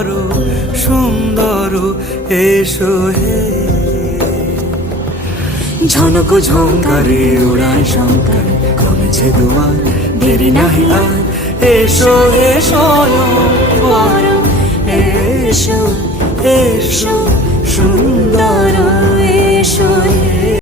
বড় সুন্দর এসো হে। ঝনক ঝঙ্কারে উড়ায় শঙ্কর কমেছে দুয়ার দেরি নাহি আর এসো এসো বড় এসো এসো সুন্দর